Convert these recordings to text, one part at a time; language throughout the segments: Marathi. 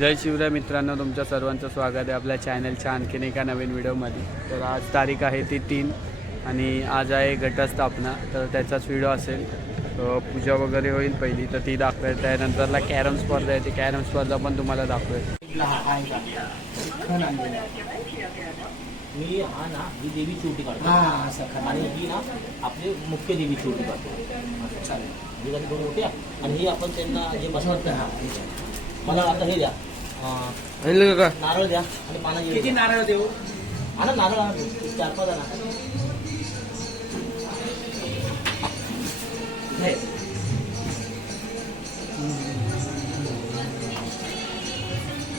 जय शिवराय मित्रांनो तुमच्या सर्वांचं स्वागत आहे आपल्या चॅनलच्या आणखीन एका नवीन व्हिडिओमध्ये. तर आज तारीख आहे ती तीन आणि आज आहे घटस्थापना. तर त्याचाच व्हिडिओ असेल. पूजा वगैरे होईल पहिली तर ती दाखवेल. त्यानंतरला कॅरम स्पर्धा आहे. ती कॅरम स्पर्धा पण तुम्हाला दाखवेल. मी हा ना ही देवी छोटी काढतो. हा असं खरं. आणि ही ना आपली मुख्य देवी छोटी काढतो. चालेल कधी दोन मोठ्या आणि ही आपण त्यांना जे बसवत. मला आता हे द्या. अं, नारळ द्या आणि पानाची किती नारळ देऊ आणा नारळ आणा तुम्ही. चार पाच आणा हे.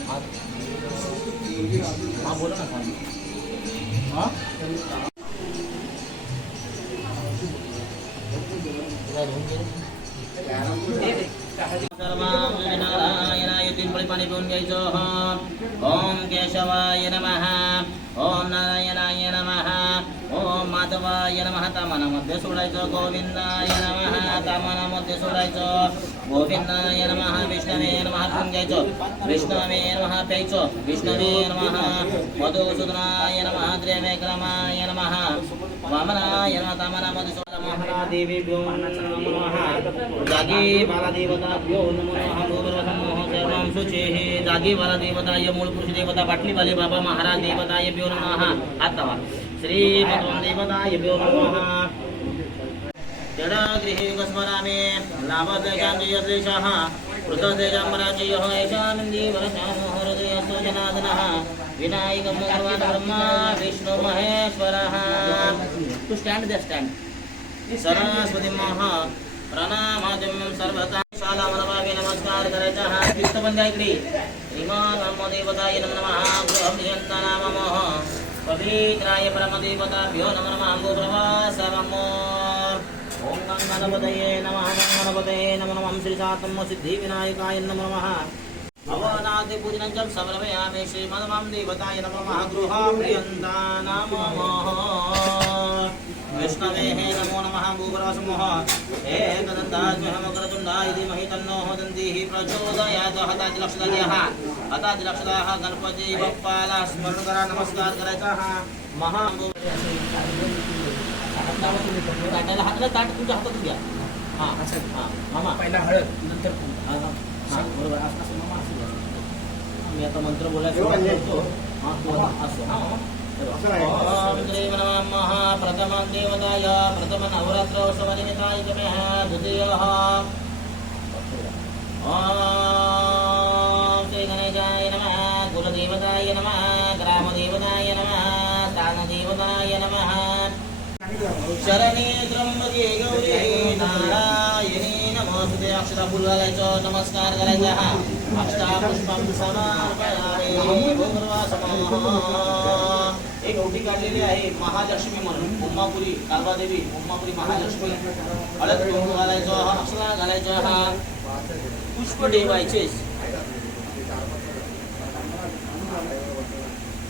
हा- हा बोला ना खाली. हा? तुला धुवून घे. नारायणाय तीन पळी पाणी पिऊन घ्यायचं ओम केशवाय नमः। ओम नारायणाय नमः। ओम माधवाय नमः। तामानामध्ये सोडायचं गोविंदाय नमः। तामानामध्ये सोडायचं गोविंदाय नमः। विष्णवे नमः पिऊन घ्यायचं विष्णवे नमः प्यायचं विष्णवे नमः। मधुसूदनाय नमः त्र्यविक्रमाय नमः। वामनाय नमः तामानामध्ये सोडा महादेवीभ्यो नमः। जागी बालादेवताभ्यो नमो नमः। गोवर्धनमोह हे जागेवाला जागी बालादेवताय मूळ पुरुष देवता बाटलीवाले बाबा महाराज देवताय भ्यो नमः. आत्तावा श्रीमध्वं देवताय भ्यो नमः. जडागृहे युगस्मरामे लाभतेजाञ्जयद्वेषः कृततेजाम्बराजयः ऐशानन्दीवरशामो हृदयस्तो जनार्दनः विनायकं भगवान् ब्रह्मा विष्णु महेश्वरः तू स्टँड द स्टँड सरस्वती महा प्रणामाद्यम सर्वता शाला मनभावे नमस्कार करायचा हा तीर्थबंध इकडे श्रीमान नमोदेवताय नम नमः गृहप्रियंता नाम। मोह पवित्राय परमदेवताभ्यो नम नमः। गोप्रवासवमो ओम गंगणपतये नमः गंगणपतये नमो नमः श्रीसातम सिद्धिविनायकाय नमो नमः। भवनादि पूजनं विष्णवे हे नमो नमः भूपरासमोह हे कदन्ताज्मह मकरतुण्डाय धीमहि तन्नो दन्तिः प्रचोदयात्। हतादिलक्षदाः हतादिलक्षदाः गणपती बाप्पाला स्मरण करा नमस्कार करायचा। हा महा ताटाला हाताला ताट तुमच्या हातात घ्या हा हा मामा. पहिला हळद नंतर कुंकू. हा, हा. हा, बरोबर. असं असं मामा असं. घ्या. मी आता मंत्र हा असं हा नमः प्रथम देवताय प्रथम नवरात्र उत्सवनिमित्ताय तमेः द्वितीयः ओम श्री गणेशाय नमः कुलदेवताय नमः ग्रामदेवताय नमः स्थानदेवताय नमः। शरणे त्र्यंबके गौरी नारायणी नमस्ते अक्षता फुल घालायचं नमस्कार करायचा हा अक्षता पुष्पम समर्पयामि भूर्वासमः एक ओटी काढलेली आहे महालक्ष्मी म्हणून. उम्मापुरी कालबादेवी उम्मापुरी महालक्ष्मी. हळद कुंकू घालायचो हा अक्षता घालायचं हा पुष्प ठेवायचे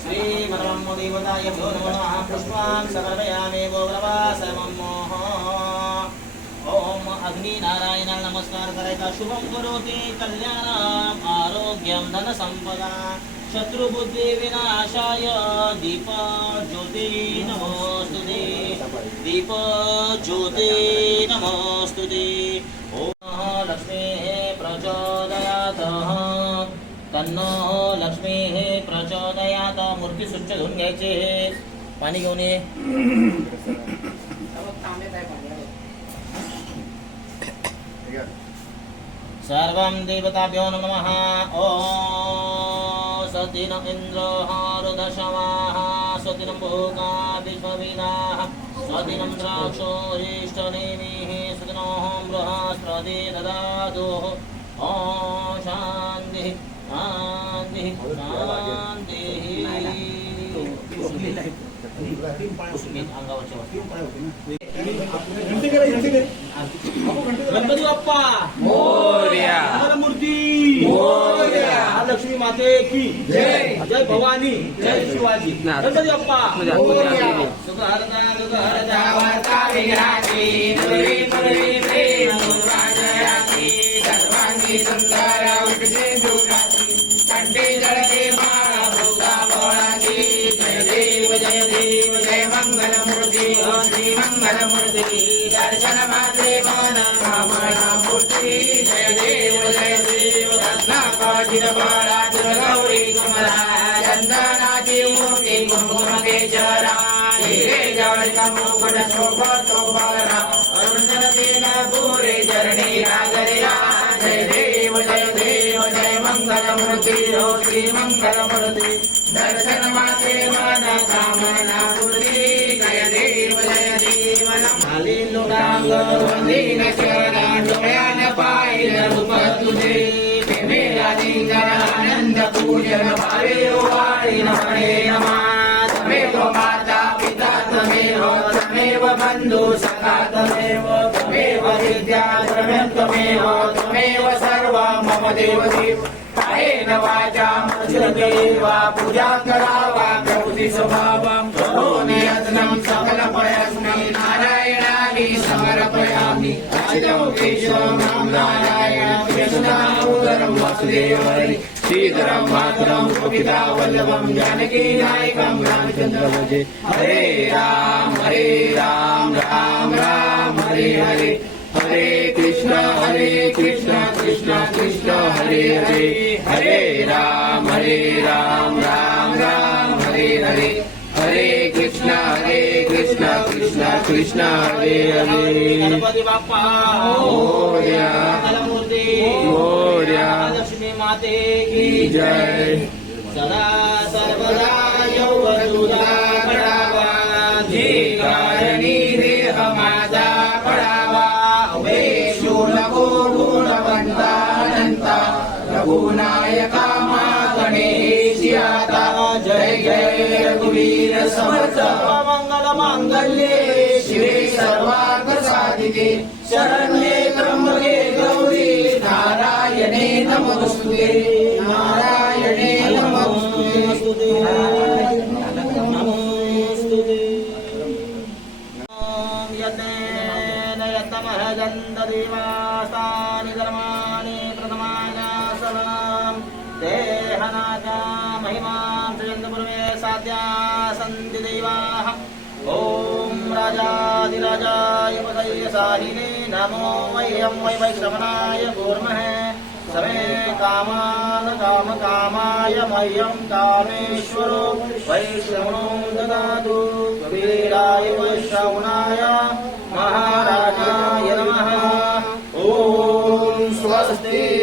श्री मनमो देवताय भो नमो नमः. पुष्पान् समर्पयामि गोप्रवासमोह ओम अग्नि नारायणाला नमस्कार. करायचा शुभम करोति कल्याणम आरोग्यम धन शत्रुबुद्धिविनाशाय शत्रुबुद्धी विनाशाय दीप ज्योती नमोस्तुते दीप ज्योती नमोस्तुते ओम प्रचोदयात। तन्नो लक्ष्मी हे प्रचोदयात। मूर्ती स्वच्छ धुवून घ्यायचे पाणी घेऊन ये। सर्वं देवताभ्यो नमः। ॐ सतिन इन्द्रो हारुदशवाः स्वतिनं भोगा विश्वविदाः स्वतिनं द्राक्षोरिष्टनेमिः सुतिनोः बृहस्पति ददातु ॐ शान्तिः शान्तिः शान्तिः पुष्पित अंगावरच्या वस्तू. गणपती बाप्पा मोरया. मूर्ती मोरया. लक्ष्मी माते की जय. जय भवानी जय शिवाजी. गणपती बाप्पा मोरया. मूर्ती हो श्री मंगल मूर्ती। दर्शन माते कामना पूर्ती। जय देव जय देव शरणा डोळ्यान पाहिलं रूप तुझे आनंद पूजन भावे वाळी नमणे नमा। तमेव माता पिता तमेव तमेव सखा तमेव तमेव विद्या तमेव मम देव देव देवा पूजा करावा करोमि नारायणानि समर्पयामि केशवं कृष्णामुदरं श्रीधरं मातरं कविता वल्लभं जानकी नायकं रामचन्द्र भजे हरे राम हरे राम राम राम हरे हरे हरे कृष्ण हरे कृष्ण कृष्ण कृष्ण हरे हरे। हरे राम हरे राम राम राम हरे हरे। हरे कृष्ण हरे कृष्ण कृष्ण कृष्ण हरे हरे। मोरया मोरया। लक्ष्मी माते की जय। सदा सर्वदा गणेशी आता जय जय रघुवीर समर्थ मंगल मांगल्ये शिवे सर्वार्थ साधिके शरण्ये त्र्यंबके गौरी नारायणे नमोस्तुते नारायणे सन्ति देवाः। ॐ राजाधिराजाय पदय साहिने नमो वयं वै वैश्रवणाय कूर्महे। समे कामान काम कामाय मह्यं कामेश्वरो। वैश्रवणो ददातु। वीराय वैश्रवणाय महाराजाय नमः। ॐ स्वस्ति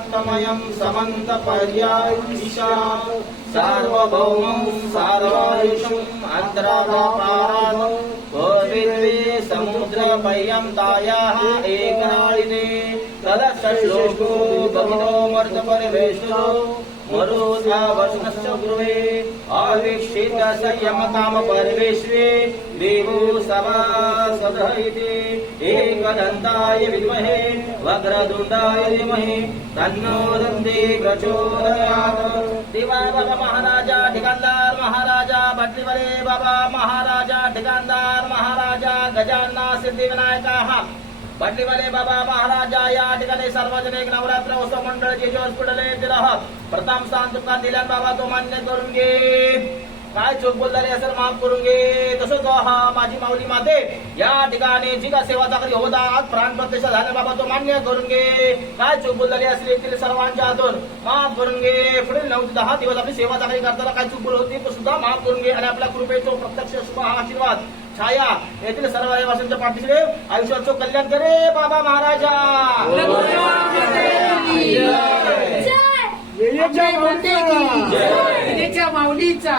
సప్తమయం సమంత పర్యాయుషాం సార్వభౌమం సార్వాయుషం అంతరాధాపారాన్ గోవిందే సముద్ర పర్యంతాయాః ఏకనాళినే తదశ్లోకో భగవో మర్దపరివేశో मरुधावस्नश्च गृहे आविक्षित संयमकाम परिवेश्वे देवो सभासदः इति एकदन्ताय विद्महे वक्रतुण्डाय धीमहि तन्नो दन्ते प्रचोदयात्। दिवा महाराजा ठिकाणदार महाराजा भट्टीवरे बाबा महाराजा ठिकाणदार महाराजा गजान्ना सिद्धिविनायकाः। भट्टीवाले बाबा महाराजा या ठिकाणी सार्वजनिक नवरात्र उत्सव मंडळ जे हॉस्पिटल येथील प्रथम स्थान तुका दिल्यान बाबा तो मान्य करून घे काय चूक बोलणारे असेल माफ करून घे. तसंच हो, हा माझी माऊली माते. या ठिकाणी जी का सेवा चाकरी होतात प्राण प्रतिष्ठा झाले बाबा तो मान्य करून घे. काय चूक बोलणारी असेल येथील सर्वांच्या हातून माफ करून घे. पुढील नऊ ते दहा दिवस आपली सेवा चाकरी करताना काय चूक बोल होती तो सुद्धा माफ करून घे. आणि आपल्या कृपेचो प्रत्यक्ष शुभ हा आशीर्वाद. छाया येथील सर्व रहिवाशांच्या पाठीशी आयुष्याचं कल्याण करे बाबा महाराजा. माऊलीचा.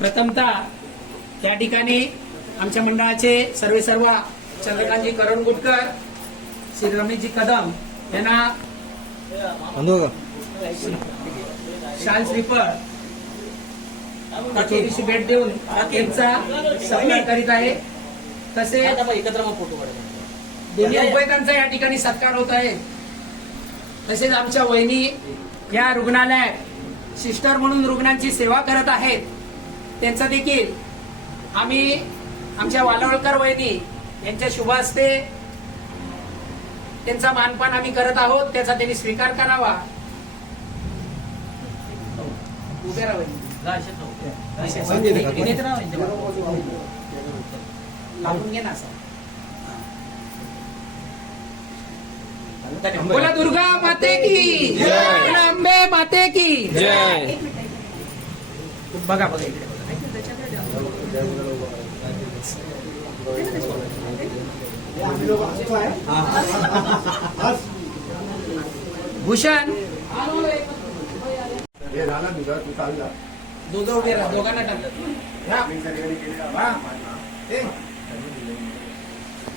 प्रथमतः त्या ठिकाणी आमच्या मंडळाचे सर्वे सर्व चंद्रकांतजी करणगुटकर श्री रमेशजी कदम यांना शाल श्रीफळ भेट देऊन त्यांचा सत्कार करीत आहे. तसे एकत्र मग फोटो दोन्ही रुपयांचा या ठिकाणी सत्कार होत आहे. तसेच आमच्या वहिनी या रुग्णालयात सिस्टर म्हणून रुग्णांची सेवा करत आहेत. त्यांचा देखील आम्ही आमच्या वालवळकर वहिनी यांच्या शुभ हस्ते त्यांचा मानपान आम्ही करत आहोत. त्याचा त्यांनी स्वीकार करावा. उभे राहा घे ना बोला दुर्गा माते की। जय. अंबे माते की। जय। बघा बघा इकडे भूषण. दोघं उभे राहा दोघांना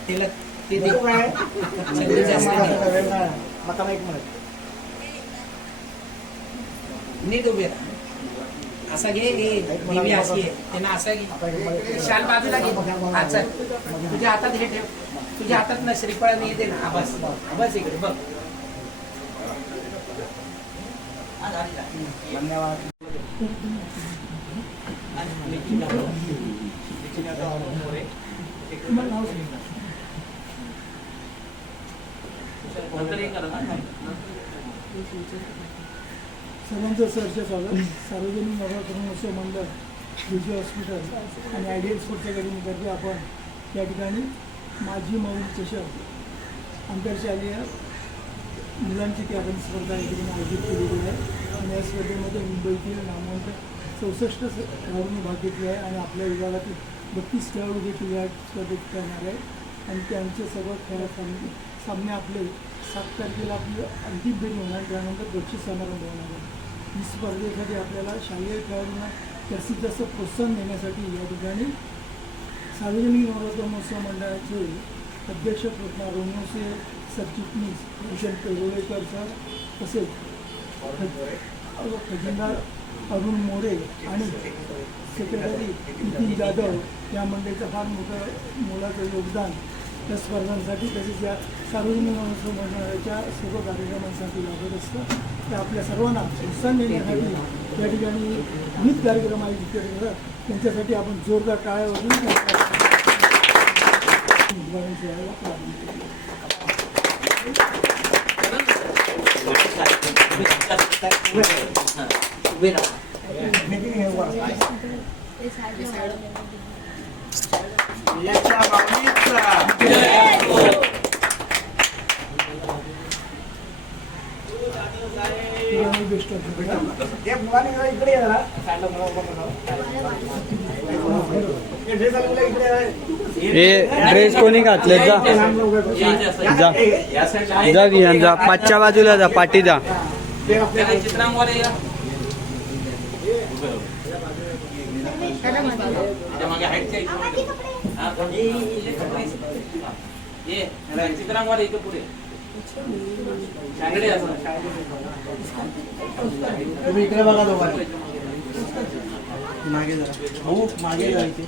तिला नीट उभे असा घे घे. अशी आहे. त्यांना असा घे. शाल बाजूला घे. चल. तुझ्या हातात हे ठेव. तुझ्या हातात ना श्रीफळ नाही येते ना. बस. हा बस इकडे बघ. सर्वांचं सरच्या स्वागत. सार्वजनिक नवरात्र महोत्सव मंडळ विजय हॉस्पिटल आणि आयडियल स्पोर्ट्स अकॅडमीतर्फे आपण. या ठिकाणी माझी मौली चषक आंतरशालीय मुलांची कॅबन स्पर्धा या ठिकाणी आयोजित केलेली आहे. आणि या स्पर्धेमध्ये मुंबईतील नामवंत चौसष्ट खेळाडूंनी भाग घेतला आहे आणि आपल्या विभागातील बत्तीस खेळाडू देखील या स्पर्धेत खेळणार आहे आणि त्यांचे सर्व खेळ सामने आपले सात तारखेला आपली अंतिम फेरी होणार त्यानंतर बक्षीस समारंभ होणार आहे. ही स्पर्धेसाठी आपल्याला शालेय खेळाडूंना जास्तीत जास्त प्रोत्साहन देण्यासाठी या ठिकाणी सार्वजनिक नवरात्र महोत्सव मंडळाचे अध्यक्ष कृष्णा रोमोसे सरचिटणीस भूषण पेरोळेकर सर तसेच खजिनदार अरुण मोरे आणि सेक्रेटरी नितीन जाधव या मंडळीचं फार मोठं मोलाचं योगदान या स्पर्धांसाठी तसेच या सार्वजनिक महोत्सव मंडळाच्या सर्व कार्यक्रमांसाठी लागत असतं. ते आपल्या सर्वांना प्रोत्साहन देण्यासाठी या ठिकाणी विविध कार्यक्रम आयोजित केले जातात. त्यांच्यासाठी आपण जोरदार टाळ्या वाजवून उद्घाटन हे ड्रेस कोणी घातले जा. जा. जा विहान जा. पाचच्या बाजूला जा पाठी जा. चित्रांवर इकडे पुढे शांगडे असं तुम्ही इकडे बघा दोघांनी मागे जरा भाऊ मागे जा इथे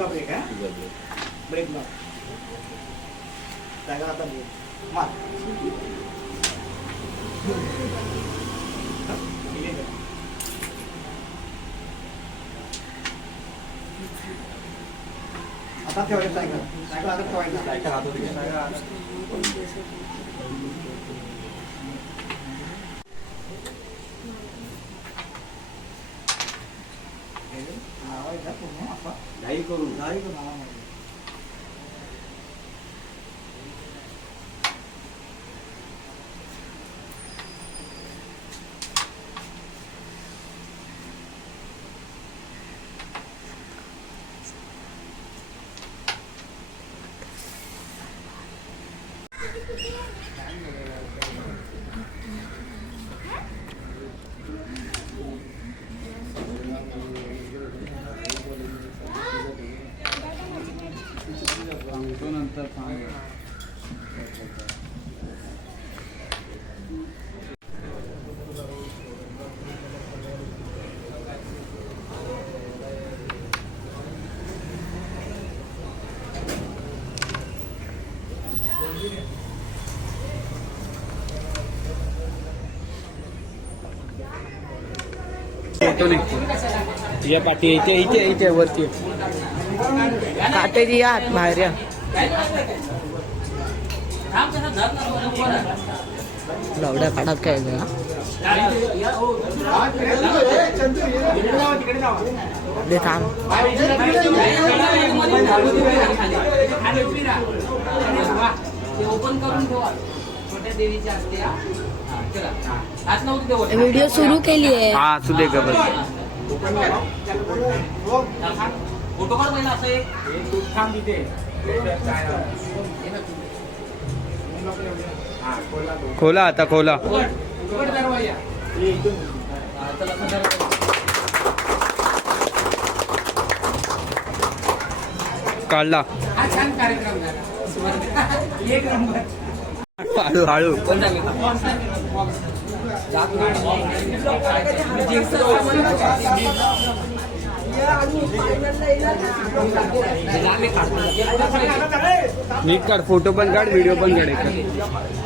ब्रेक आहे ब्रेक मार जागा आता मार आता ठेवायचं सायकल सायकल आता ठेवायचं सायकल हातात घाई करून घाई करून सांगतो नंतर सांग फोटो निघतो तुझ्या पाठी इथे इथे इथे वरती. काटेरी आत बाहेर लवड्या काढात काय ग? दे थांब. ओपन करून ठेवा छोट्या देवीची असते व्हिडिओ सुरू केली आहे. हा असू दे का बस? खोला आता खोला. काढला. छान कार्यक्रम झाला. एक नंबर. हळू हळू. नीट काढ फोटो पण काढ व्हिडिओ पण काढ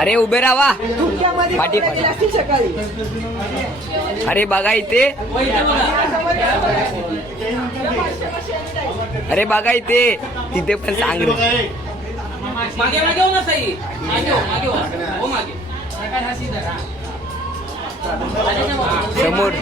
अरे उभे राहा पाठी अरे बघा इथे अरे बघा इथे तिथे पण सांग रे मागे मागे हो ना सई मागे हो मागे हो हो मागे समोर